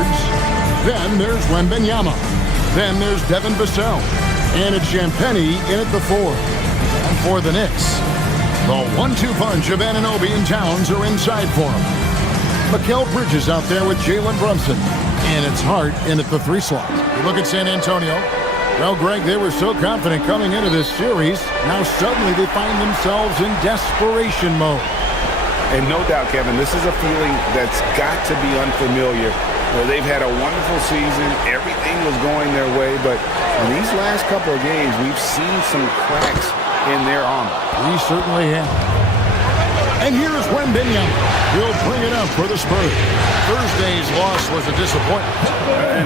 guards. Then there's Wembanyama. Then there's Devin Vassell. And it's Champagnie in at the 4. And for the Knicks, the 1-2 punch of Anunoby and Towns are inside for him. Mikal Bridges out there with Jalen Brunson. And it's Hart in at the 3 slot. You look at San Antonio. Well, Greg, they were so confident coming into this series. Now suddenly they find themselves in desperation mode. And no doubt, Kevin, this is a feeling that's got to be unfamiliar. They've had a wonderful season. Everything was going their way. But in these last couple of games, we've seen some cracks in their armor. We certainly have. And here's Wembanyama. He'll bring it up for the Spurs. Thursday's loss was a disappointment.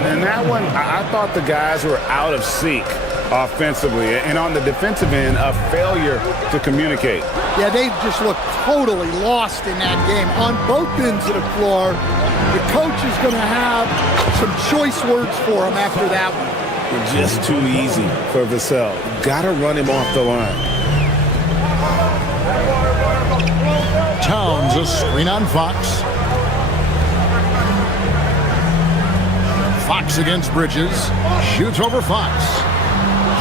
And that one, I thought the guys were out of sync offensively. And on the defensive end, a failure to communicate. Yeah, they just looked totally lost in that game. On both ends of the floor, the coach is going to have some choice words for him after that one. Just too easy for Vassell. Got to run him off the line. Towns, a screen on Fox. Fox against Bridges. Shoots over Fox.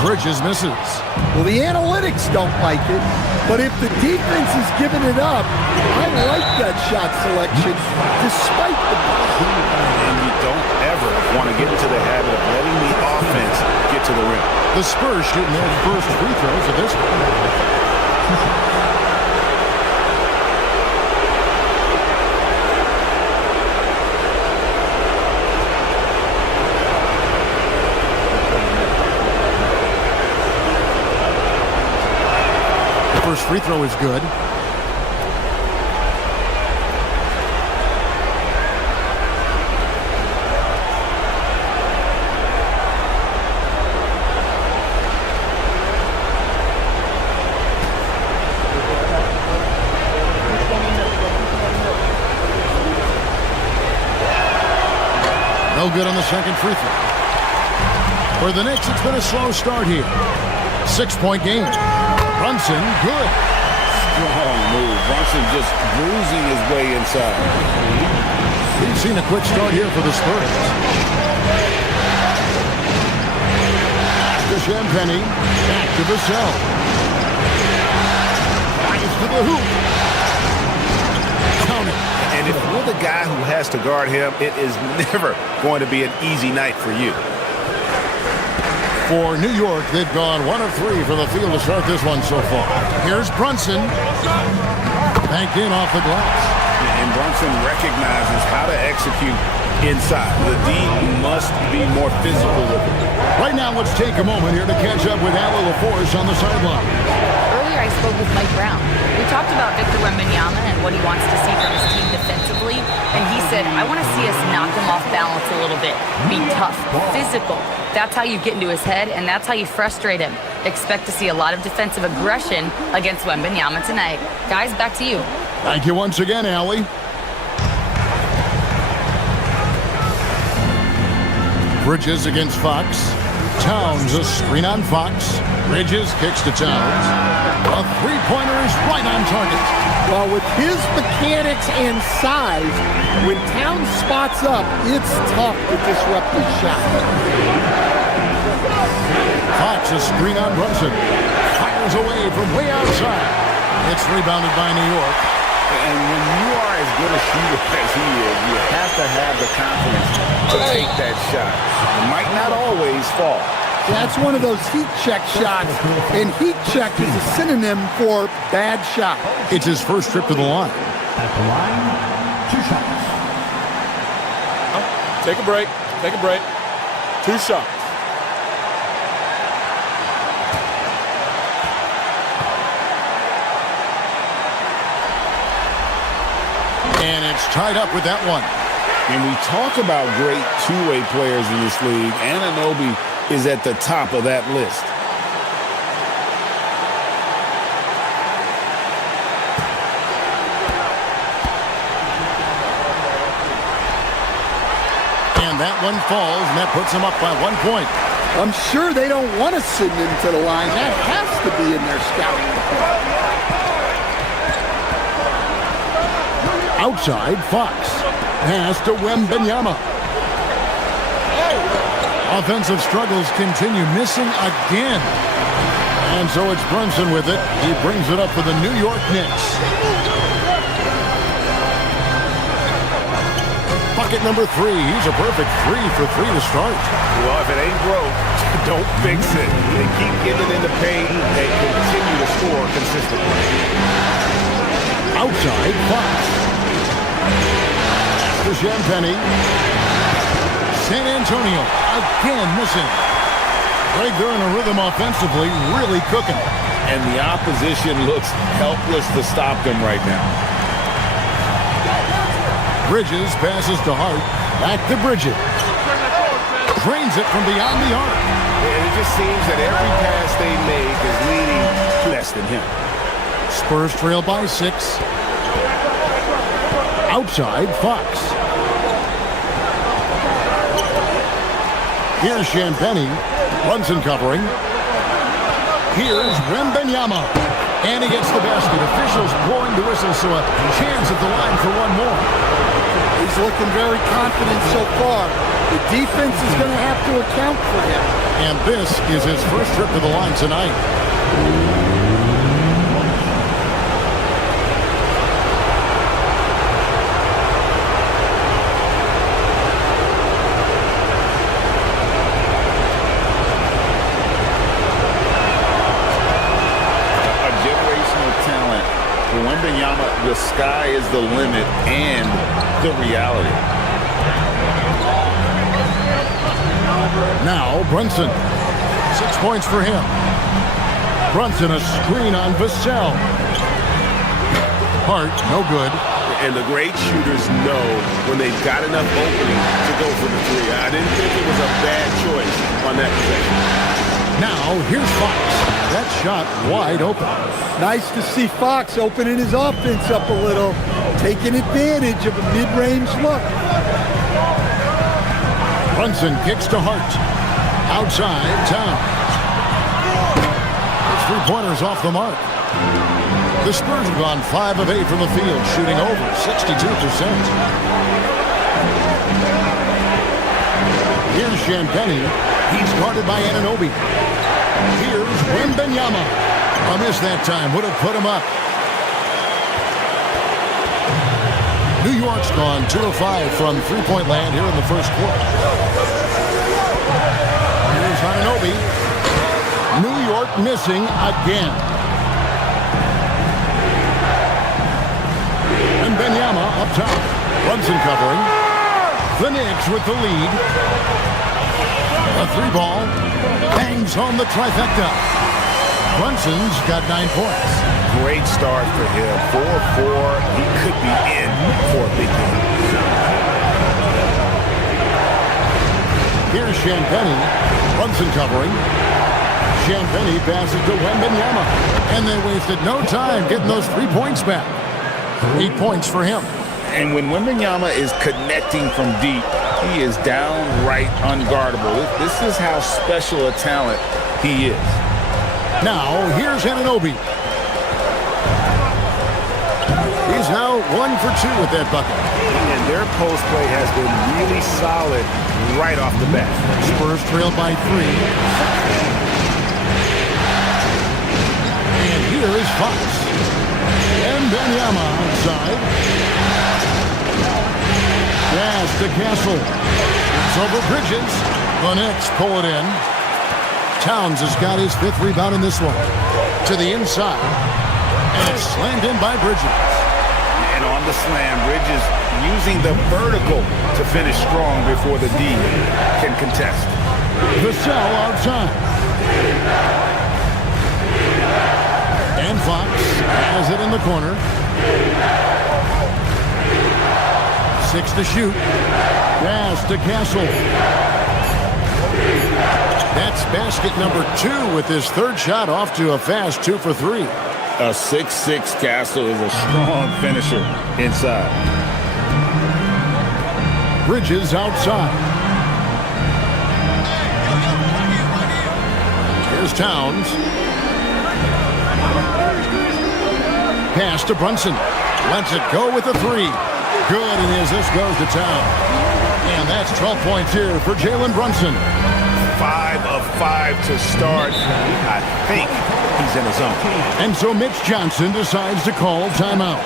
Bridges misses. Well, the analytics don't like it, but if the defense is giving it up, I like that shot selection, despite the... And you don't ever want to get into the habit of letting the offense get to the rim. The Spurs shooting their first free throws at this point. First free throw is good. No good on the second free throw. For the Knicks, it's been a slow start here. 6-point game. Brunson, good. Strong move. Brunson just bruising his way inside. We've seen a quick start here for the Spurs. To Champagnie. Back to Vassell. Fires to the hoop. Counting. And if you're the guy who has to guard him, it is never going to be an easy night for you. For New York, they've gone 1 of 3 for the field to start this one so far. Here's Brunson. Banked in off the glass. And Brunson recognizes how to execute inside. The D must be more physical with it. Right now, let's take a moment here to catch up with Allie LaForce on the sideline. Earlier, I spoke with Mike Brown. We talked about Victor Wembanyama and what he wants to see from his team defensively. And he said, I want to see us knock him off balance a little bit. Be tough, physical. That's how you get into his head, and that's how you frustrate him. Expect to see a lot of defensive aggression against Wembanyama tonight. Guys, back to you. Thank you once again, Allie. Bridges against Fox. Towns, a screen on Fox. Bridges kicks to Towns. A three-pointer is right on target. Well, with his mechanics and size, when Towns spots up, it's tough to disrupt his shot. Fox, a screen on Brunson. Fires away from way outside. It's rebounded by New York. And when you are as good a shooter as he is, you have to have the confidence to take that shot. It might not always fall. That's one of those heat check shots, and heat check is a synonym for bad shot. It's his first trip to the line. At the line, 2 shots. Take a break. Take a break. 2 shots. And it's tied up with that one. And we talk about great two-way players in this league. Anunoby is at the top of that list. And that one falls, and that puts him up by 1 point. I'm sure they don't want to send him to the line. That has to be in their scouting report. Outside, Fox. Pass to Wembanyama. Offensive struggles continue, missing again. And so it's Brunson with it. He brings it up for the New York Knicks. Bucket number 3. He's a perfect 3 for 3 to start. Well, if it ain't broke, don't fix it. They keep giving in the paint and continue to score consistently. Outside, Fox. To Champagny. San Antonio again missing. Right there in a rhythm offensively, really cooking. And the opposition looks helpless to stop them right now. Bridges passes to Hart. Back to Bridges. Drains it from beyond the arc. And it just seems that every pass they make is leading to less than him. Spurs trail by 6. Outside, Fox. Here's Champagny. Brunson covering. Here's Wembanyama. And he gets the basket. Officials blowing the whistle, so a chance at the line for one more. He's looking very confident so far. The defense is going to have to account for him. And this is his first trip to the line tonight. Wembanyama, the sky is the limit and the reality. Now Brunson. 6 points for him. Brunson, a screen on Vassell. Hart, no good. And the great shooters know when they've got enough opening to go for the 3. I didn't think it was a bad choice on that possession. Now here's Fox. That shot wide open. Nice to see Fox opening his offense up a little, taking advantage of a mid-range look. Brunson kicks to Hart. Outside, Town. His 3-pointers off the mark. The Spurs have gone 5 of 8 from the field, shooting over 62%. Here's Champagny. He's guarded by Anunoby. Here's Wembanyama. A miss that time. Would have put him up. New York's gone 2 of 5 from three-point land here in the first quarter. Here's Anunoby. New York missing again. And Wembanyama up top. Brunson covering. The Knicks with the lead. A 3-ball. Bangs home the trifecta. Brunson's got 9 points. Great start for him. 4-4. He could be in for a big game. Here's Champagny. Brunson covering. Champagny passes to Wembanyama. And they wasted no time getting those 3 points back. 8 points for him. And when Wembanyama is connecting from deep, he is downright unguardable. This is how special a talent he is. Now, here's Anunoby. He's now 1 for 2 with that bucket. And their post play has been really solid right off the bat. Spurs trail by 3. And here is Fox. And Wembanyama outside. Pass to Castle. It's over Bridges. The Knicks pull it in. Towns has got his 5th rebound in this one. To the inside. And it's slammed in by Bridges. And on the slam, Bridges using the vertical to finish strong before the D can contest. Vassell outside. And Fox has it in the corner. 6 to shoot. Pass to Castle. That's basket number 2 with his 3rd shot off to a fast 2 for 3. A 6'6" Castle is a strong finisher inside. Bridges outside. Here's Towns. Pass to Brunson. Lets it go with the 3. Good, and as this goes to Town. And And that's 12 points here for Jalen Brunson. 5 of 5 to start. I think he's in his zone. And so Mitch Johnson decides to call timeout.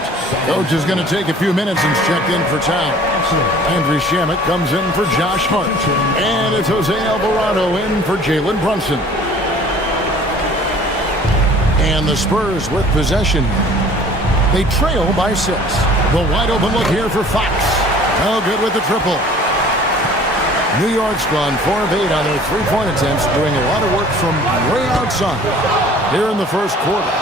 Coach is going to take a few minutes and check in for time. Andrew Shamet comes in for Josh Hart. And it's Jose Alvarado in for Jalen Brunson. And the Spurs with possession. They trail by 6. The wide open look here for Fox. Oh, good with the triple. New York's gone 4 of 8 on their three-point attempts, doing a lot of work from way outside here in the first quarter.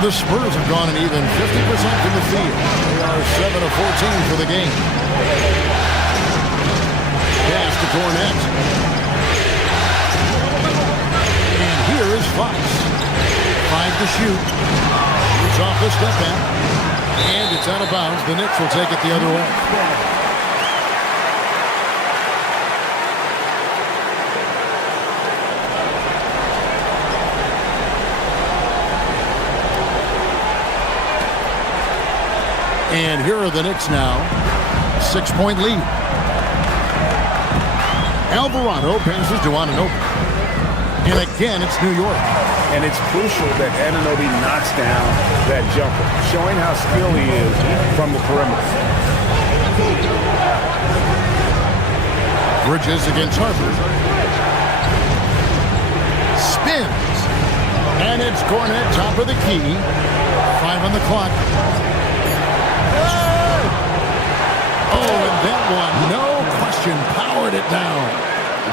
The Spurs have gone an even 50% from the field. They are 7 of 14 for the game. Pass to Cornette. And here is Fox. 5 to shoot. It's off the step back. And it's out of bounds. The Knicks will take it the other way. And here are the Knicks now. 6-point lead. Alvarado passes to Anunoby. And again, it's New York. And it's crucial that Anunoby knocks down that jumper, showing how skilled he is from the perimeter. Bridges against Harper. Spins. And it's Cornette, top of the key. 5 on the clock. Oh, and that one, no question, powered it down.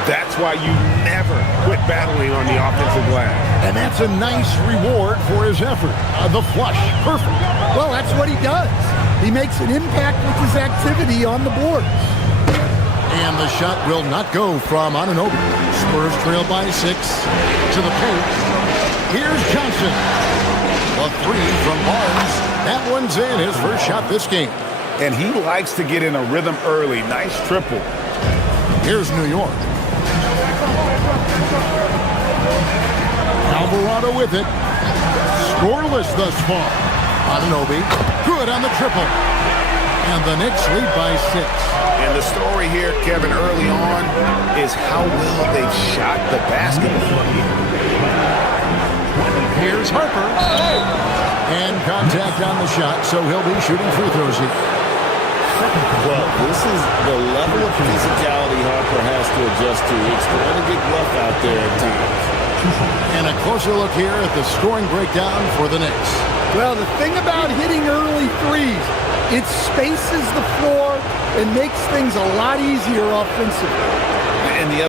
That's why you never quit battling on the offensive glass. And that's a nice reward for his effort. The flush, perfect. Well, that's what he does. He makes an impact with his activity on the boards. And the shot will not go from Anunoby. Spurs trail by 6 to the paint. Here's Johnson. A 3 from Barnes. That one's in, his first shot this game. And he likes to get in a rhythm early. Nice triple. Here's New York. Alvarado with it. Scoreless thus far. Anunoby, good on the triple. And the Knicks lead by 6. And the story here, Kevin, early on is how well they've shot the basketball. Here's Harper. And contact on the shot, so he'll be shooting free throws here. Well, this is the level of physicality Harper has to adjust to. It's going to get rough out there at times. And a closer look here at the scoring breakdown for the Knicks. Well, the thing about hitting early threes, it spaces the floor and makes things a lot easier offensively. And the